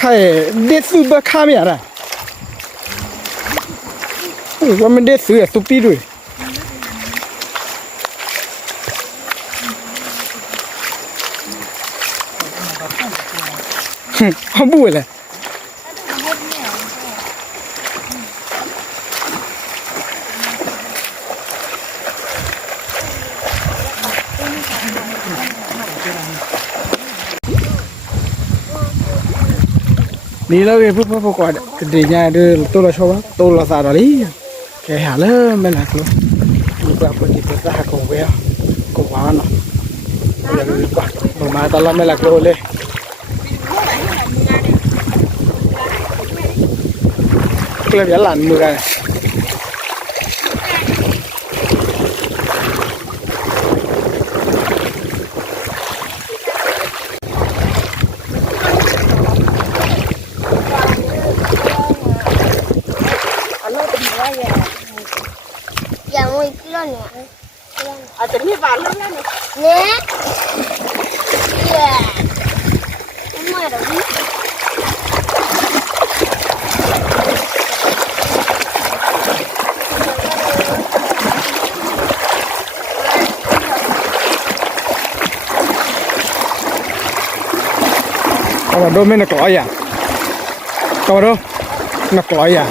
开这次不看面了，我们这次也是比对，哼，好不嘞。นี่เราเป็นผู้ก่อเดียร์เดือตัวเราชอบตัวเราสาดอะไรแกหาเลยไม่หนักเลยมีแบบคนที่ตัวหักของเวลก็หวานเนาะอย่าลืมก่อนมาตอนเราไม่หลักเลยก็เลยอย่าหลั่นมือกันแต่นี่บานแล้วเนี่ยเนี่ยมาเดี๋ยวนี้เอามาดูไม่นักร้อยอ่ะเอามาดูนักร้อยอ่ะ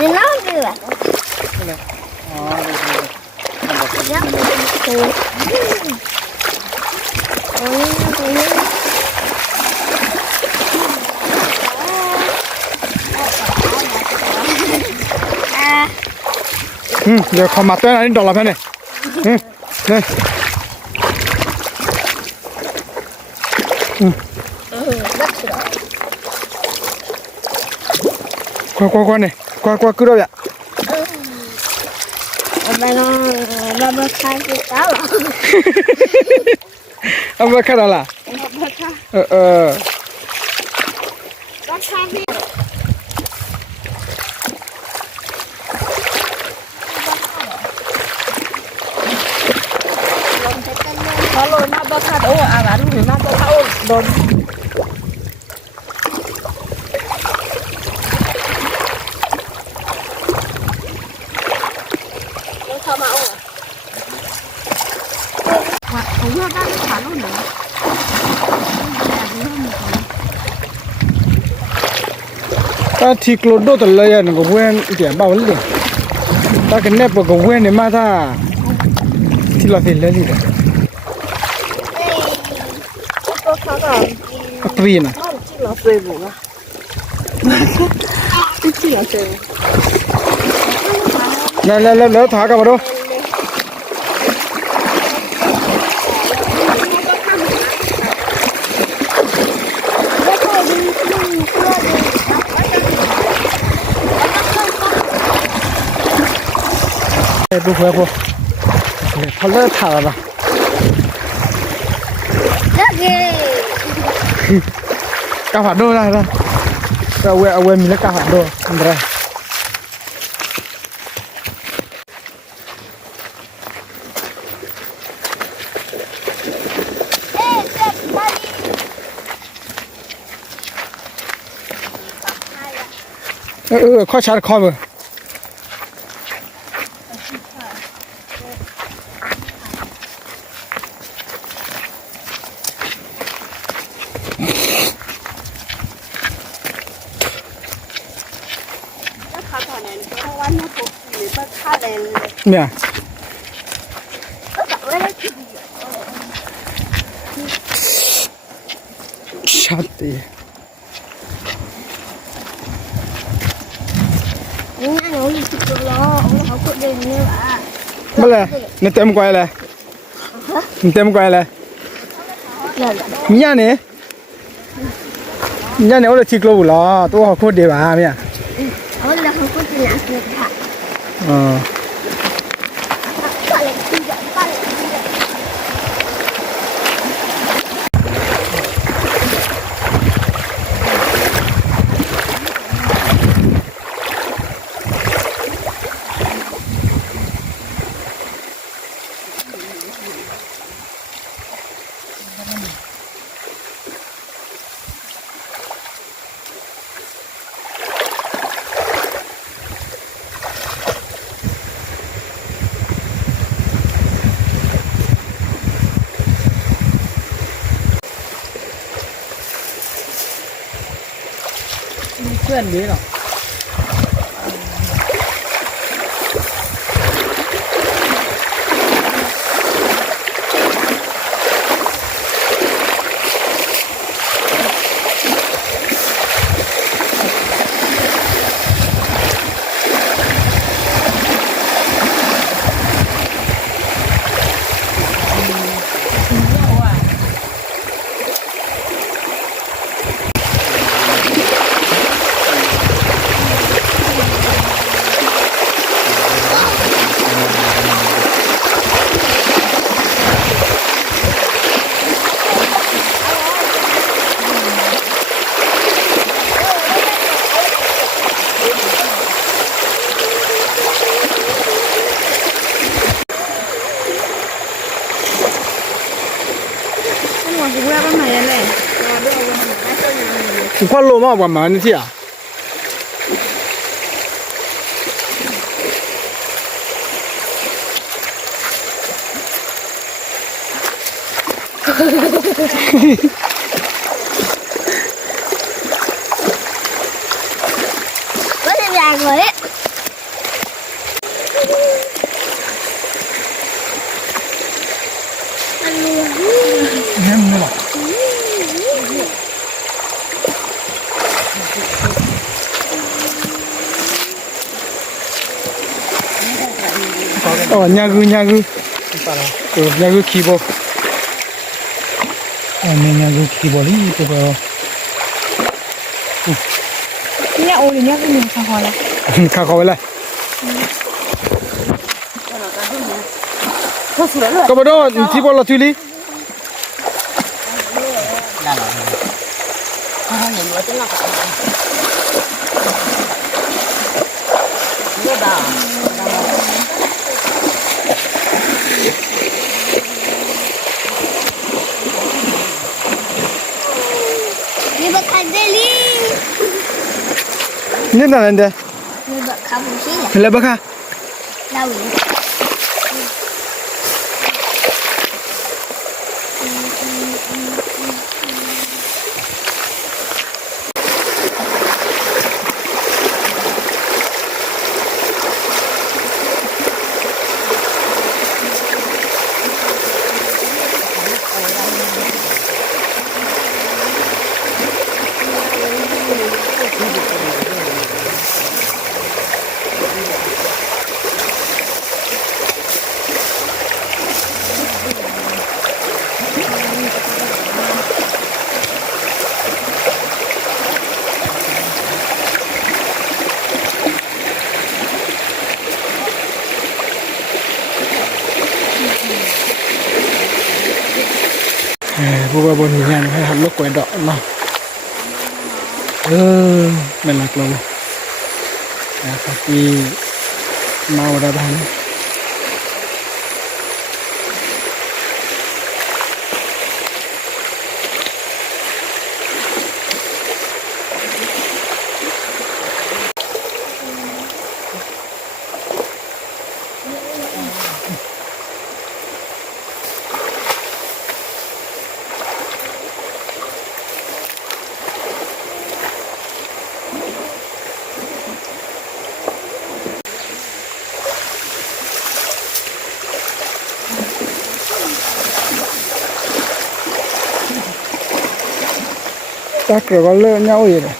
นี่น้องเดือดอ๋อเยอะเดี๋ยวเขามาเต้นอะไรดอกละเพื่อนเนี่ยเนี่ยqua này qua cứ đâu vậy ba ba khai cái cá là ông ba khai đó là kalau nak bakar oh agar lu nak bakar don ta thì lột đôi tận lời nó có quen điểm bao nhiêu ta cái nẹp có quen để mà ta thì là gì đấy pin à này thả cả vào đâu不回不，他那塌了吧？这个，干饭多了，这我米了干饭多，你知道？快下来靠不？ เนี่ยชัดดี นี่หนูอยู่ที่ตัวล้อเขาก็เดินเนี่ยว่ะ ไม่เลยนี่เต็มกว่าเลยนี่เต็มกว่าเลย เดี๋ยว มีอันนี้มีอันนี้เราทิ้งลงหรอตัวเขาโคตรดีว่ะเนี่ย เขาแล้วเขาก็จะหนักเลยค่ะ อ๋อ ป้าเล็กที่ใหญ่ป้าเล็กที่ใหญ่ เพื่อนดีหรอท่านหมอสิว่าบ้านใหม่ยังไงรอด้วยเอาวันไหนได้ต้นยังไง ถึงความโลมากกว่ามันนี่ที่อ่ะก็จะใหญ่กว่านี้ เนี่ยมึงหรออ๋อญากูญากูคีย์บอร์ดอ๋อญากูคีย์บอร์ดนี่ตัว เนี่ยโอ้ยเนี่ยก็มีคาคอแล้ว ข้าเขาไว้เลยก็มาดูที่บอลละทุลี นี่บักคันเดลี่ นี่นั่นเอง นี่บักคาบูชิแหละ แล้วบ้าค่ะ เราอยู่ พวกเราบนหินเนี่ยให้ทำลูกกวยดอกเนาะมันหลักเรานะครับที่มาวันละทัน ta kiểu có lỡ nhau gì rồi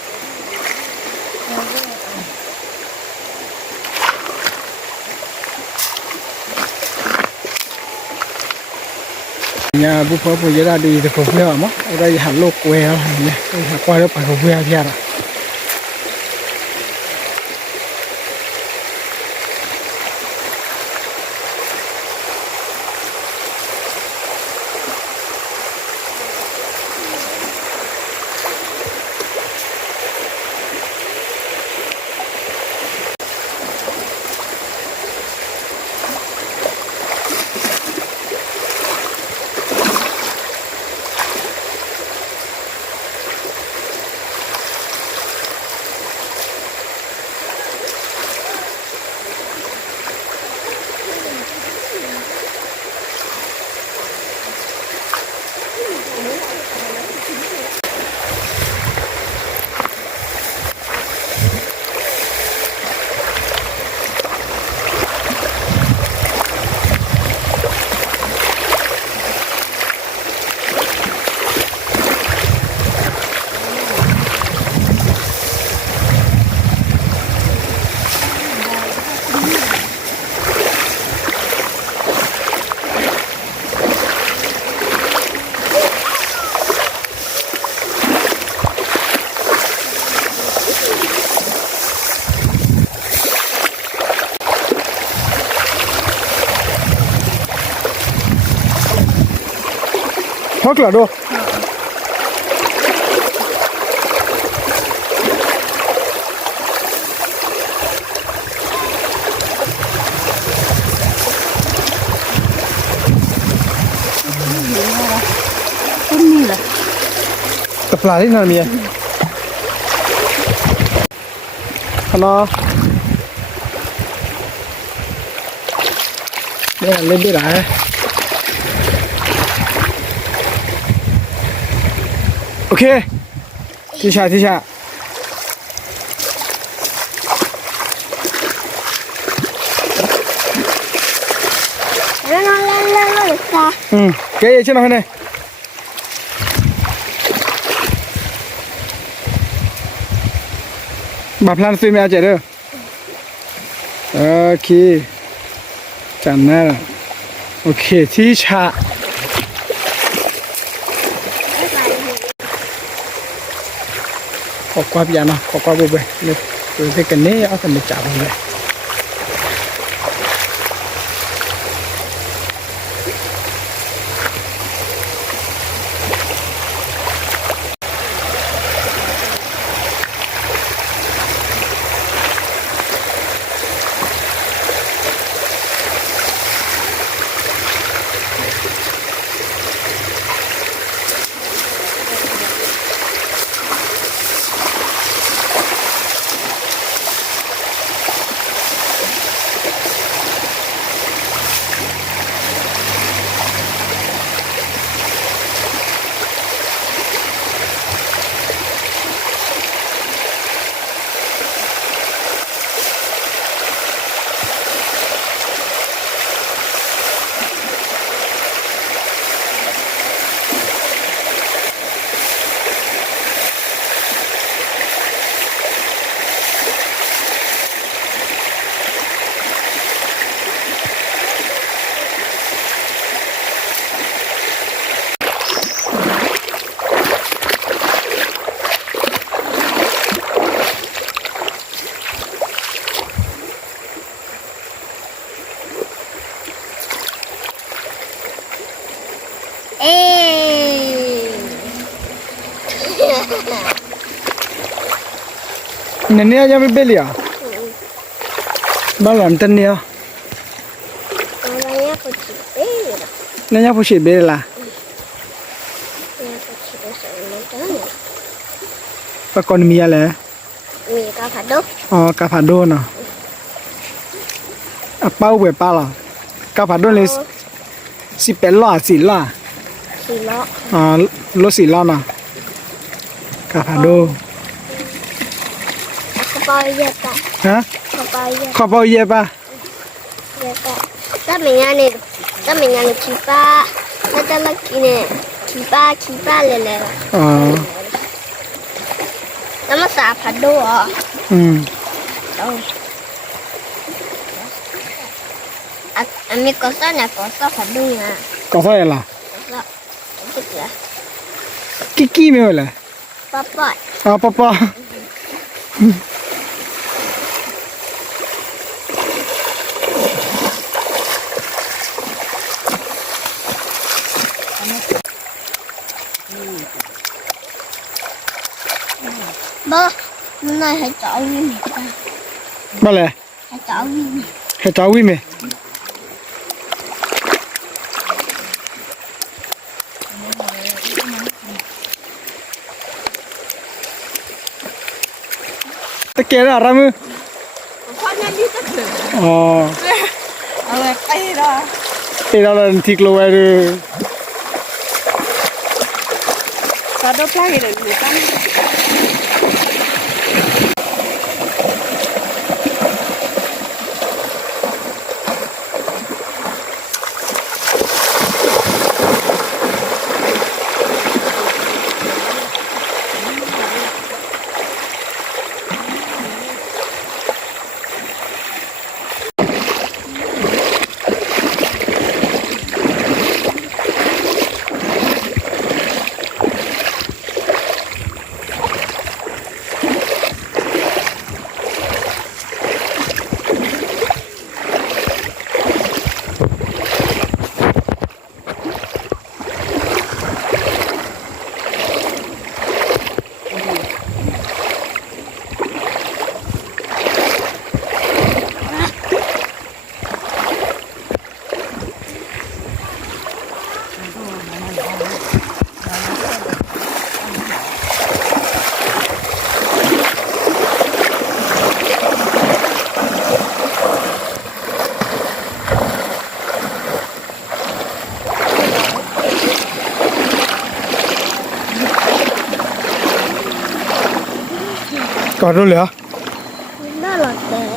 nhà bố phó bây giờ ra đi thì không phải mà ở đây hẳn lô quê này qua đó phải không phải ra rồi hoặc là đâu tập lại thế nào nhỉ nó đây là lên đi lại ok đi xa cái gì chứ nào này bà plan phim ra chạy được ok chẳng nè ok thì chaขอความยานะขอความบุบเลยเลยกันนี้เอากันไปจับเลย Nene aja beli ya? Balam tani ya? Namanya kucing bela. Nanya pusi bela. Namanya kucing bela. Pakon mia le? Mie kafado. Oh, kafado no. Apa ube pala? Kafado le si pela si la. Silo. Ah, lo si la na. Kafado. Kapaya tak. Hah? Kapaya. Kau bau ye ba? Ya tak. Tapi yang kipa. Ada lagi ni. Kipa lele. Ah. แล้วมาสาผัดดูอ่ะ Ừ. Anh mi có sao nè, có sao phải đun à. Có sao là? Có sao. Cái gì à? Kiki mèo là? Papa. À papa. Bơ, hôm nay hãy chọn nguyên ta. Bao lẹ? Hãy chọn nguyên. Hãy cháu quy mẹ. Ta kia ra ra mưa. Con nhanh đi tất cả. Tay ra. Đây là thịt lô rồi. Sao đâu plagi được người ta. Còn đâu nữa? Đó là tè.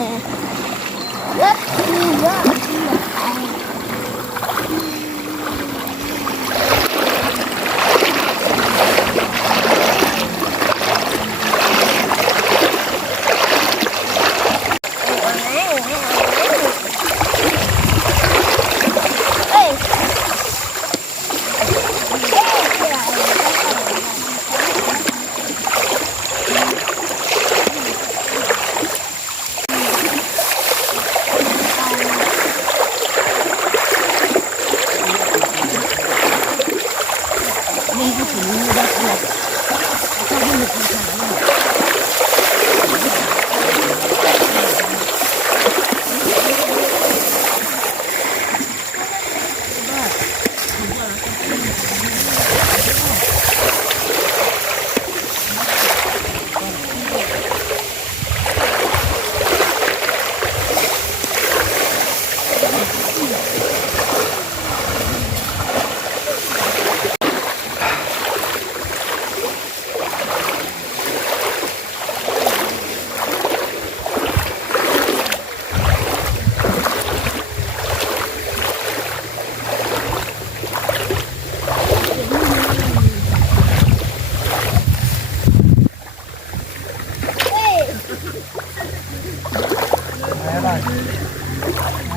Rất rất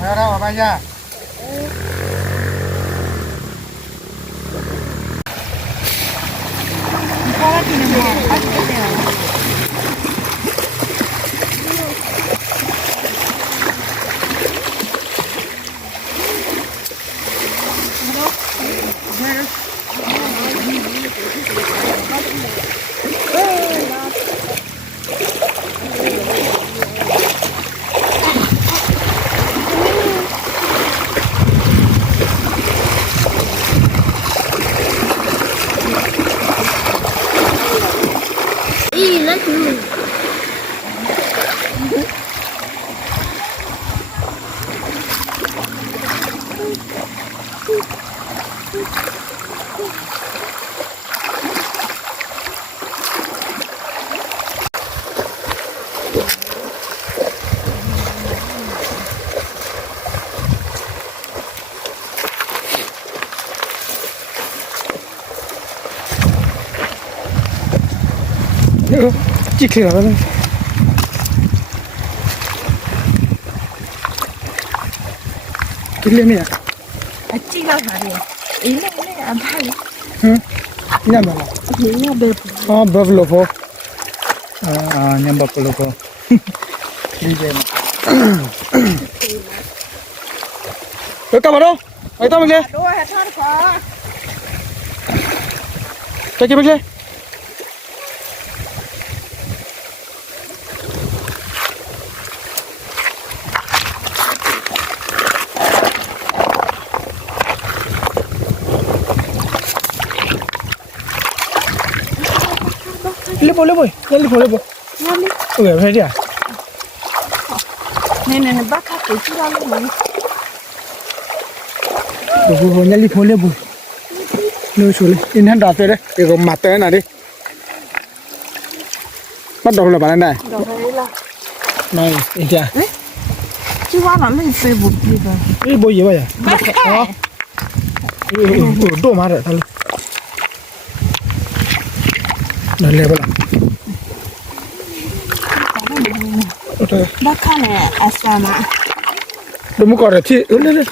Ra bay nha. đi lấy mình. จิกเลยแล้วกินเลยเนี่ย à chị đâu hả đi ý này à ba đi เนี่ยมาละ ý này bếp อ๋อบัฟโลโฟ nhầm bọc lô cô đi về เฮ้ยกลับมาดูไปต้องไปเลย đôi hạt thoát khó จะกินไปเลยเลยยังรีบเลยเออใช่ดิอ่ะ này này bác khác cái chú đâu luôn mà บุยังรีบเลยบุนู่นช่วยอินทันดาเฟ่เลยเดี๋ยวก็มาเตะหน่อยดิมาดอกเลยบ้านไหน đâu đấy là ไม่อินเดีย chú ba nó lên Facebook đi rồi นี่บุยยังไงอ่ะ bác อ๋อ khác โดมาเลยท่านนั่นเลยบ้างโอเค bác khác này à sao mà ดูมุกก่อนเลยที่เลยเนี่ย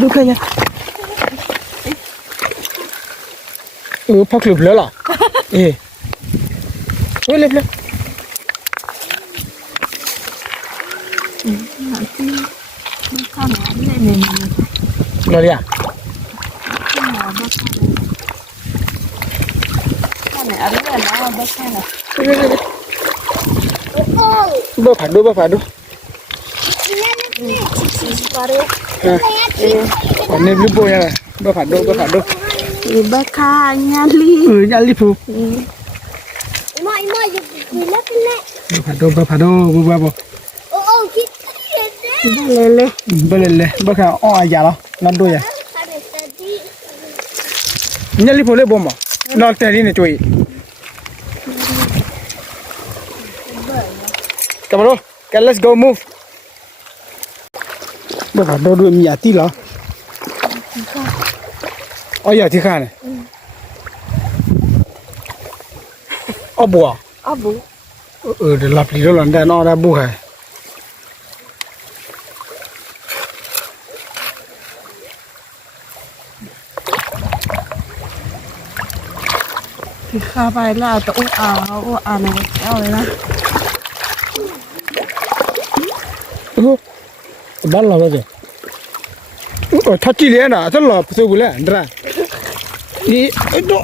ดูใครเนี่ยพักหลุดแล้วล่ะเอ๊ะเฮ้ยเล็บ bác khác này lên này อะไรอ่ะ bác này ăn lên nó bác khác này บ้าผ่านดู วันนี้รีบโบยังไงบ้าผ่านดู bác khác nha li ยันรีบพู Ima giúp người lắc lẹ. บ้าผ่านดูบ้า Ô kít thế đấy. lên lên บ้าเลยบ้าแค่อ้ออย่าละนั่นดูยัง Sao để ta đi. ยันรีบพูเลยบ่มนอนแต่นี่เนี่ยจุยกลับมาดูกัน let's go move บ้าผ่านดูมีอาทิตย์เหรออ๋ออย่าที่ข้าเนี่ยอ๋อบัว à bố เดี๋ยวหลับดีแล้วหลังได้นอนได้บุกให้ thì khá bài là tụi này kéo đấy đó บ้านเราเลยทัดจีเลียนะฉันหลับสู้บุเล่นได้นี่ดู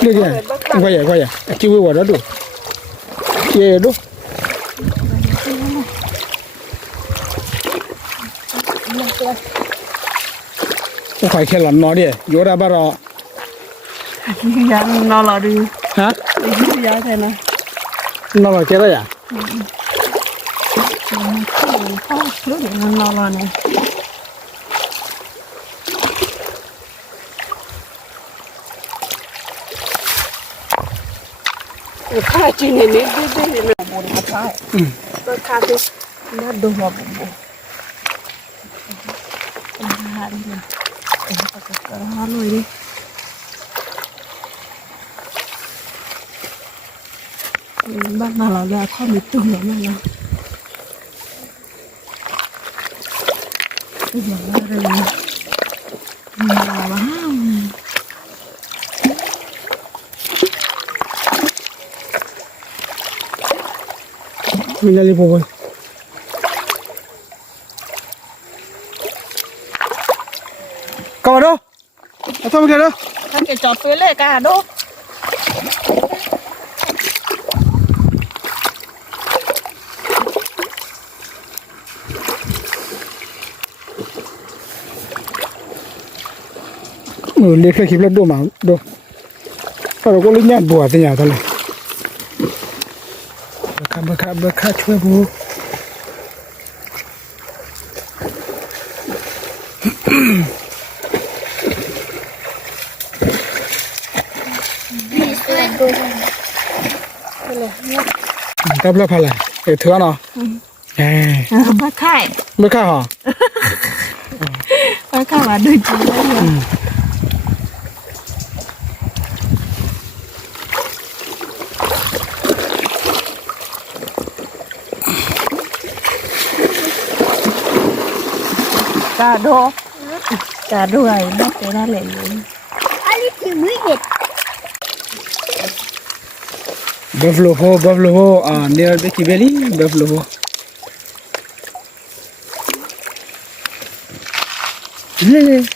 เรื่องอะไรก็อย่าคิดว่าดูเย่ดูก็ขายแค่หลังนอดิโยราบารอ dạ nó là đi ฮะ đi giá thế này นอแค่ไรอ่ะ không thứ để nó là này khai chi này đi là buồn mà khai tôi khai thì nó đồ vào bụng hạ đi nè hạ rồi đi bác nào là không bị tung nữa mà bây giờ ra đây là wow มีอะไรพวกมันกลับมาดูเอาตัวไปเลยดู Anh cái chọt phía lệ cả đô เรียกแค่คลิปแล้วดูมาดูเราก็ลิ้นยันบัวที่ไหนตลอดเบอร์ค่าช่วยบู กับแล้วพอละเถื่อนเนาะ เอ้ย บ้าไข่ ไม่ค่าหรอ บ้าไข่ว่าดูจีเลยกาโดกาโดไอ้บ้าเตน่าเลย Ali tu murid. Buffalo Ho, near Becky Valley, Buffalo Ho. Lele.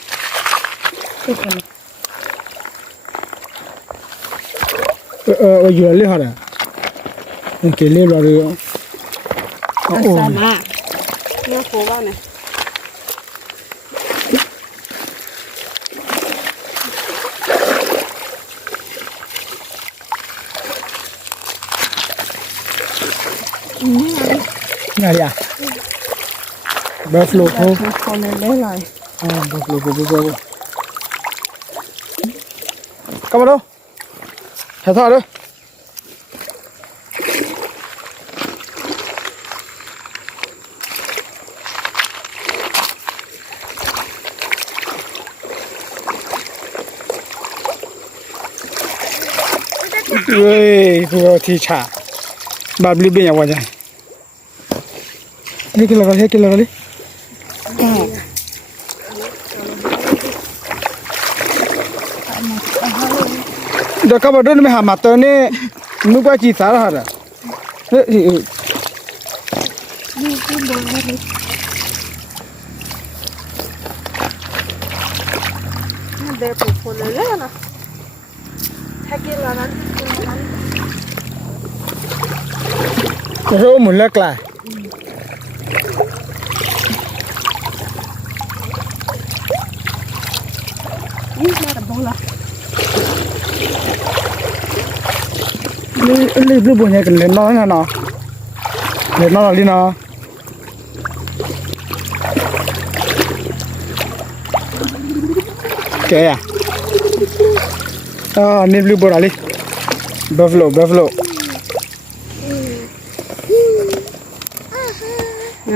You are Lehara. Okay, Lehara. Sama. Nó phố vào này. Này à? Buffalo Ho. Con này lấy rồi. Buffalo Ho. Come on, đâu? Thả thọ đâu? Ui, vừa thì chả. Bà beli bên nhà qua nhà. Ini kilo kali. Dah kau bodoh ni hamat tu ni, muka cita lah ada. Để phụ phụ lấy lên à? Hay kia là nó Rồi muốn lắc lại. Lấy blue bùn nhà cần lên nó nè nó, lên nó là đi nó. Kẻ à? Ni blue bùn ali. Buffalo.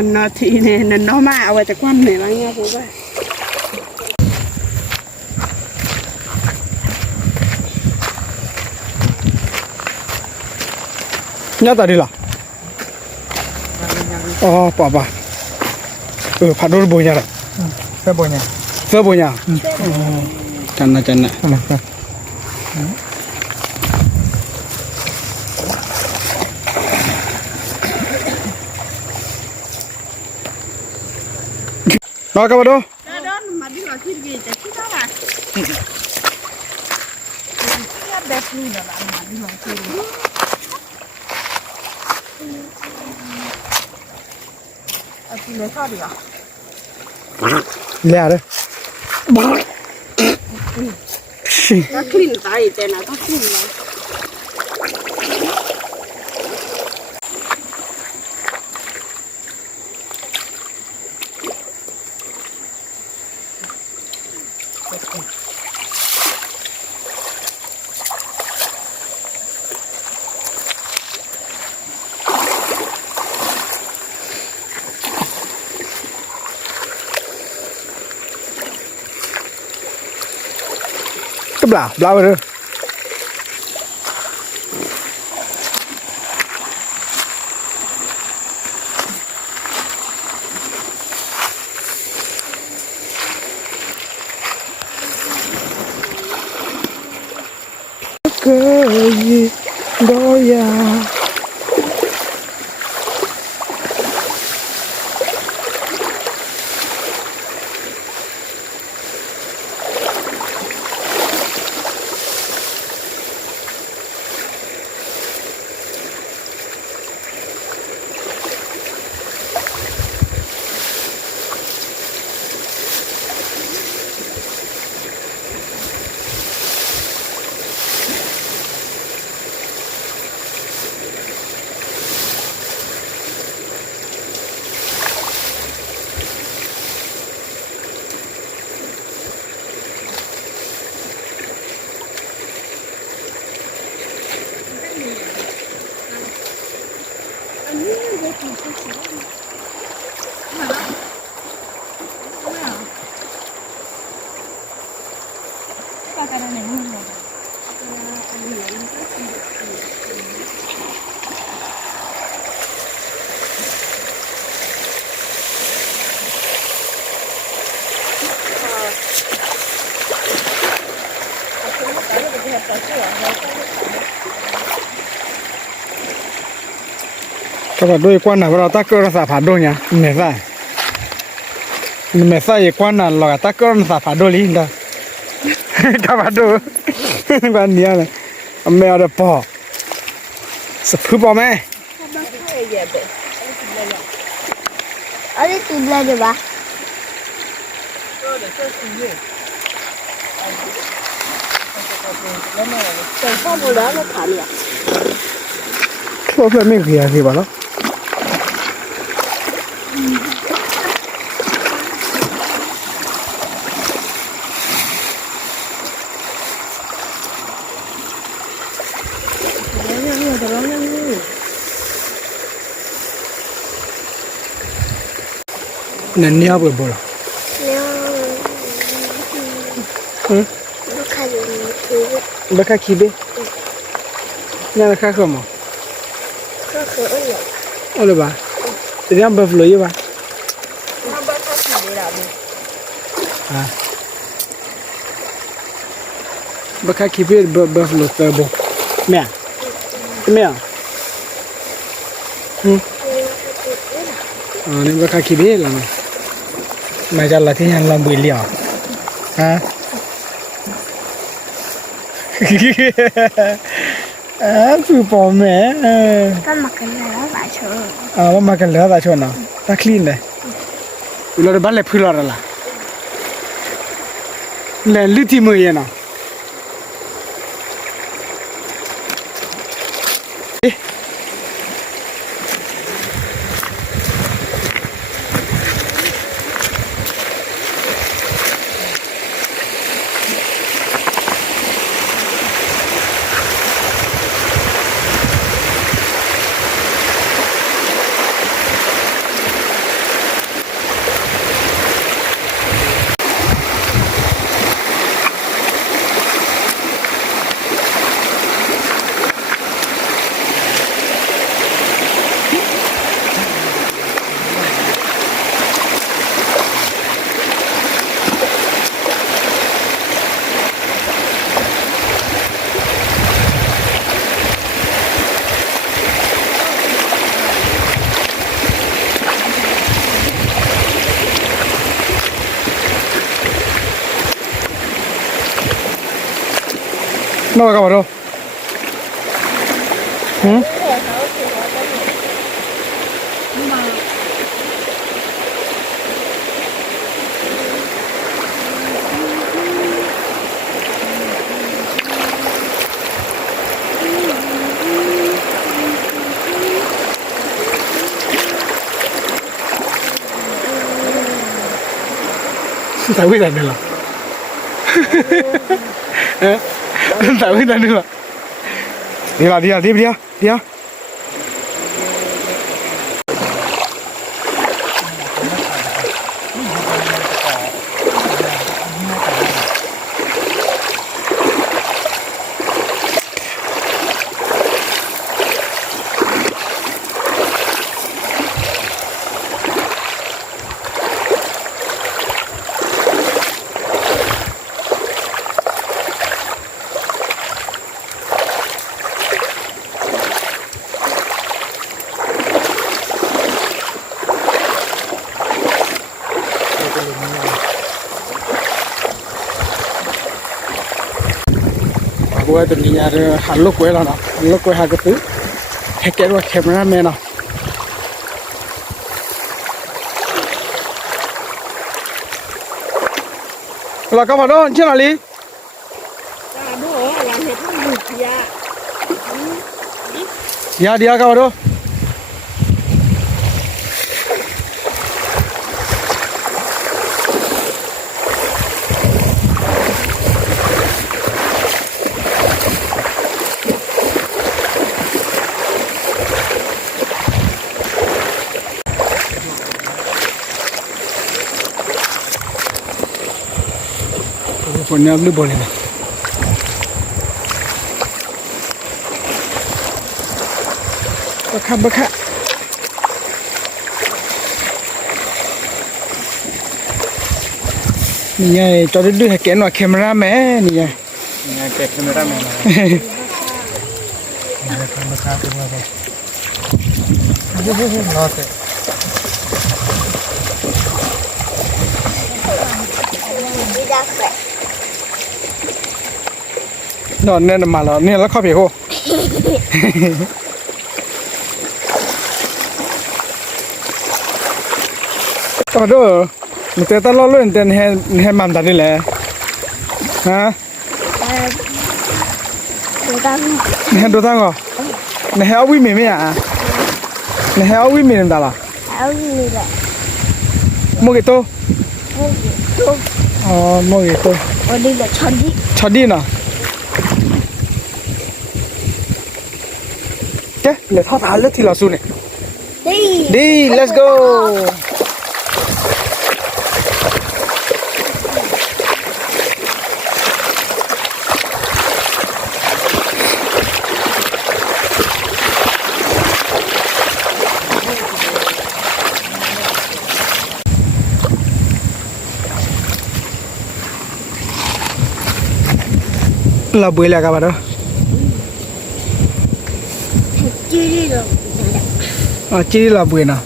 ngân nó thì này nó mà ở tại quan này là nghe phụ vậy. Nhớ tadi lah. Apa? Padul bonya lah. Sebonya. Cana. Nào các bạn đâu? Đó mà đi là cái gì chứ đó là. Cái đẹp như là bạn mà đi là cái gì. Chị lấy sao đi à? Lẹ đấy. Nó clean tay tên là nó clean này. Cái blau rồi. Cái gì đó ya. ก็แบบด้วยกวนน่ะเราตักก็รักษาผ่าด้วยเนี่ยไม่ใช่ไม่ใช่กวนน่ะเราตักก็รักษาผ่าด้วยลิ้นได้กับผ่าด้วยบ้านเนี้ยเลยแมวเด็กปอสะพื้นปอแม่ ở đây tìm lên được bà 说出来没可以可以吧了。那你要不不了？嗯？不看见你不看 kibe？你那看什么？可可了，好了吧？这样不累吧？那把它洗了啊？不看 kibe 不累的不？咩？咩啊？嗯？啊，你不看 kibe 了吗？买家老天爷浪不了啊？啊，不包咩？干嘛跟那老板说？啊，我买个两大圈呢，那 clean 的。有了把来配了了，来绿地没有呢。诶，那我干嘛着？嗯？咋会在那了？嗯？咋会在那了？đi là đi đi đi đi á quay từ nhà rồi hẳn lúc quay là nó lúc quay hai cái thứ hết cái rồi kẹp ra mẹ nào là các bạn đó chứ là lý ya dia các bạn đó คนนี้รีบบอลเลยนะบักค่ะนี่ไงจอดดูให้แกหน่อยแคมราแมนนี่ไง นี่แกแคมราแมนนะนี่ทำมาค้าตัวไปรอเสร็จ đi ra khỏe นอนเนี่ยมาแล้วเนี่ยแล้วเข้าไปโหต่อด้วยมันจะต้องรอเล่นเต้นให้มันตัดนี่แหละฮะ người ta เนี่ยดูตั้งก่อนเนี่ยเอาวิ่งไม่อ่ะเนี่ยเอาวิ่งไม่ได้หรอ áo như vậy โมกิโต không อ๋อโมกิโต ở đây là chân đi ชอดดีเนาะเจ๊เหลือทอดทานเลือกที่เราสู้เนี่ย đi ดี let's go เราเบื่อแล้วกันบ้างเนาะ chưa đi được อ๋อจีเราเบื่อเนาะ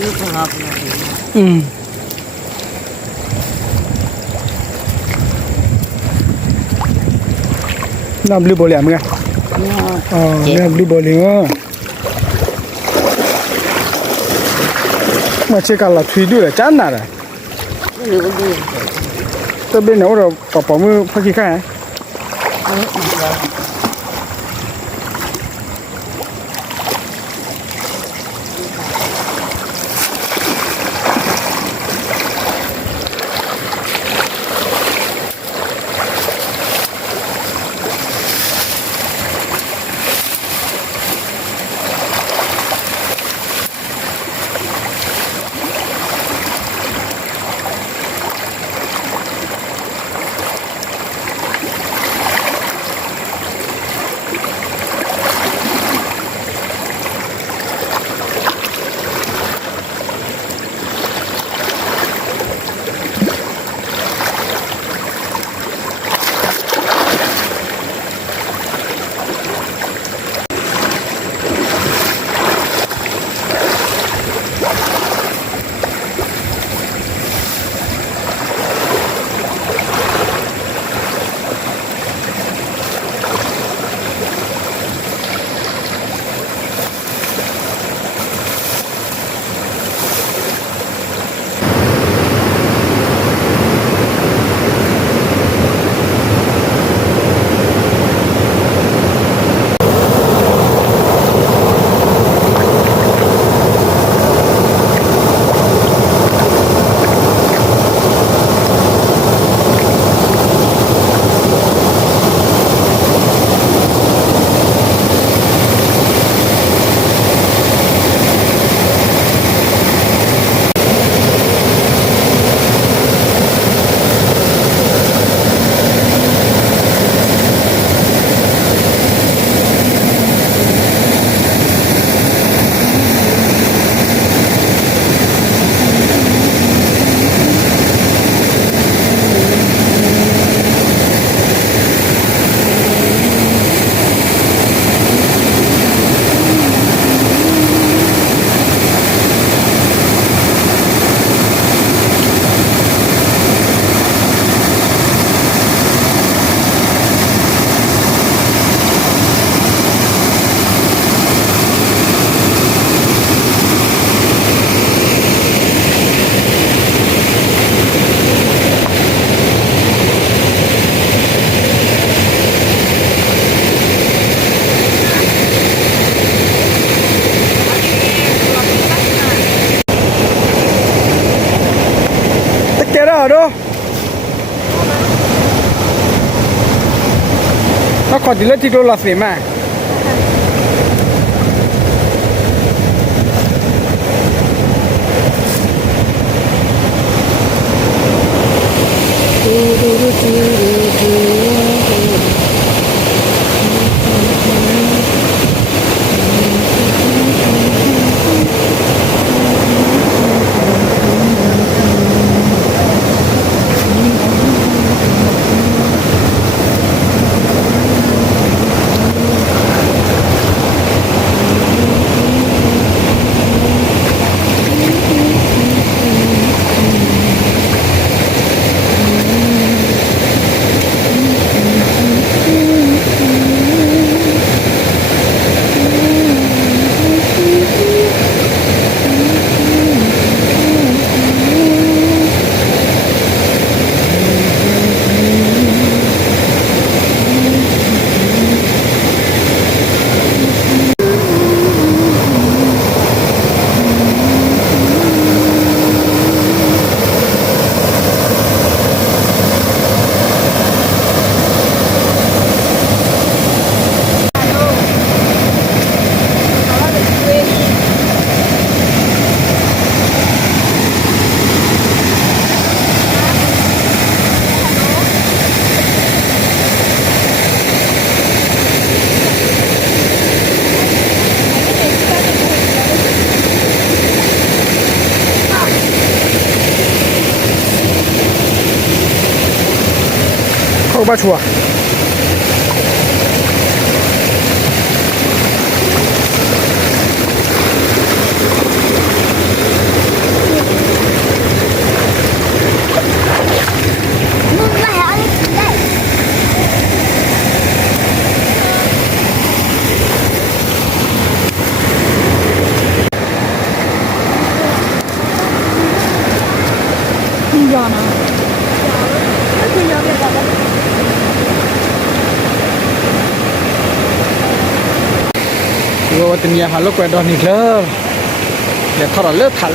นี่ครับ อืมน้ำบลูบอลเลยมั้งอ๋อน้ำบลูบอลเลยมาเช็คกันละทวีดูเลยจ้าหน่าเลยตัวเป็นเอาเราปะมือพักกี่ข้าง Đó ขอดีเลยที่โดนละเสียมาเข้าบ้าชัว มึงไม่เอาอะไรกินได้ ยอนะก็คือยอมแบบว่าว่าเป็นยาหาลูกแกดอนอีกแล้วเดี๋ยวทอดเลือดถ่าน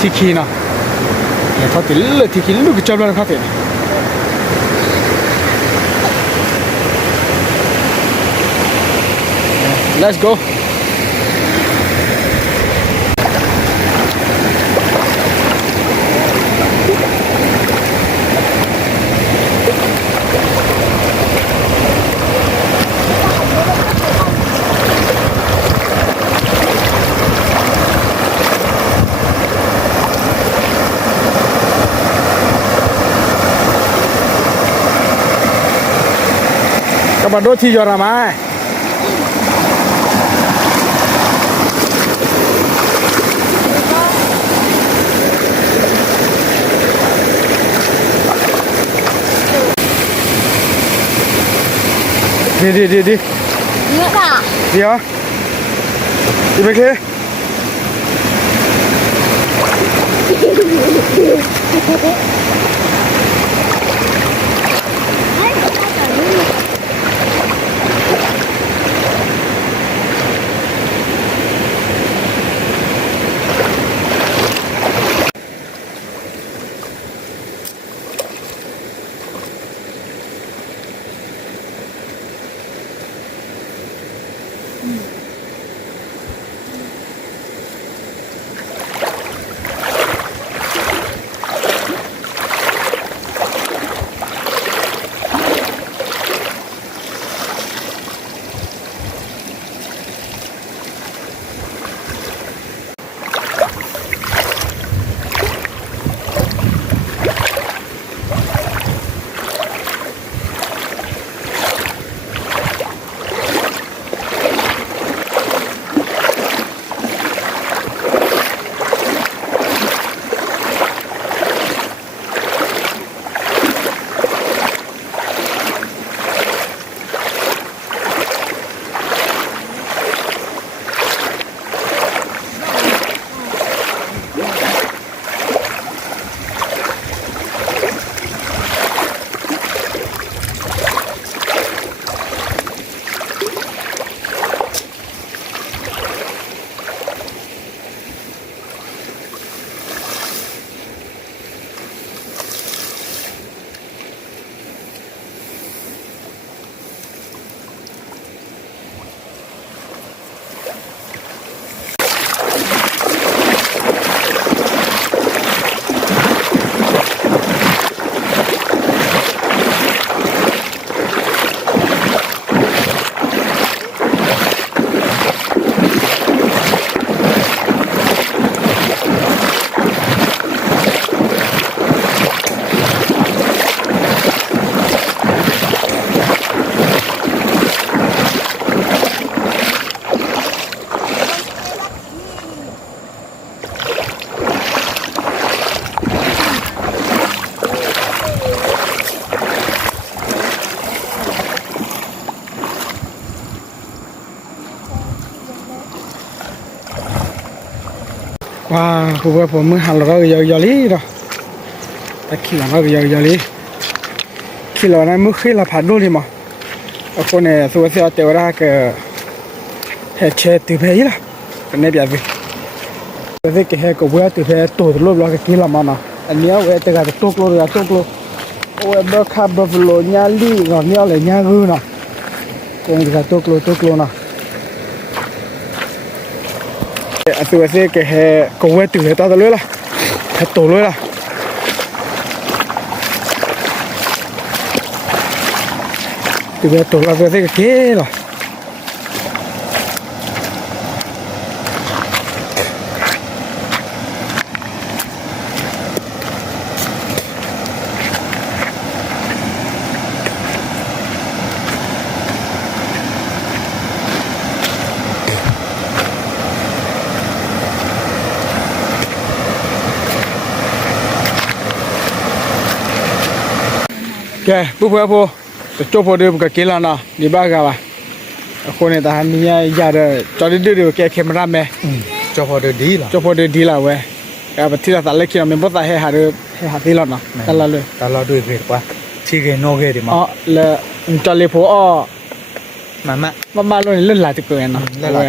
ทีคีเนาะเดี๋ยวทอดติเลือดทีคีลูกจอบแล้วนะครับเดี๋ยว Let's go กระบะโดดที่ยอรามาดี เยอะอ่ะ เดี๋ยวดีไปเค ว้าผู้ว่าผมมือหันเรายอลีเนาะแต่ขี้เรายอลีขี้เรานั้นมือขี้เราผัดดูดิมั้งเอาคนเนี่ยส่วนเสียเต๋อได้ก็เฮ็ดเชตือเพย์ละเป็นเนี่ยแบบนี้แต่ที่เฮ็ดก็เบื่อตือเพย์ตัวรูปเราก็ขี้เรามาเนาะอันนี้เว้ยแต่ก็ตกโลเลยตกโลโอ้ยบักขับบัฟโลญาลีก็เนี่ยเลยญากูเนาะคงจะตกโลเนาะตัวเสียก็เฮ็ดก็เว้ยตือเพย์ตัวเลยละเฮ็ดตัวเลยละตือเพย์ตัวเราเสียก็เก๋ละแกปุ๊บปุ๊บจะจบพอดีบุกกินแล้วนะนี่บ้ากันวะคนเนี่ยแต่ฮันนี่ยาเดจอดดื้อๆแกเข้มราแม่ จอพอดีล่ะ จบพอดีแล้วเว้ยแกไปที่ตลาดเล็กๆมันบ่ตาให้หาที่รถนะตลาดเลย ตลอดด้วยเกว่าที่เกโนเกดิมา อ๋อแล้วจอดเลยพออ๋อ มา เลยเล่นหลายตึกเกินเนาะ เล่นหลาย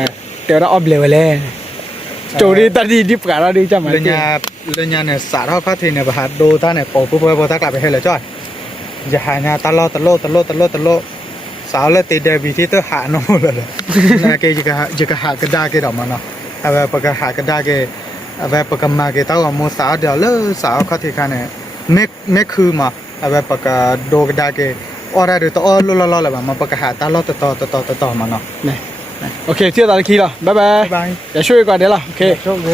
เดี๋ยวเราออบเลยเลยโจดีตัดดีดิบกันเราดีจังมั้ย เรื่องยาเนี่ยสาเขาเขาทีเนี่ยประหารดูท่านเนี่ยปอปุ๊บพอทักกลับไปให้เลยจ้อยอย่าหายาตลอดสาวเลยติดเดบิที่ตัวหาโน่เลยนะเกจะหากระดาเกดอกมาเนาะเอาไปประกาหากระดาเกเอาไปประกามาเกต้าว่าโมสาวเดียวเลยสาวเขาทีกันเนี่ยเมฆคือมาเอาไปประกาโดกระดาเกออได้เดี๋ยวต่อล้อเลยมาประกาหาตลอดต่อมาเนาะ โอเคเที่ยวตลาดคีแล้วบ๊ายบาย บาย อย่าช่วยก่อนเดี๋ยวล่ะโอเค โชคดี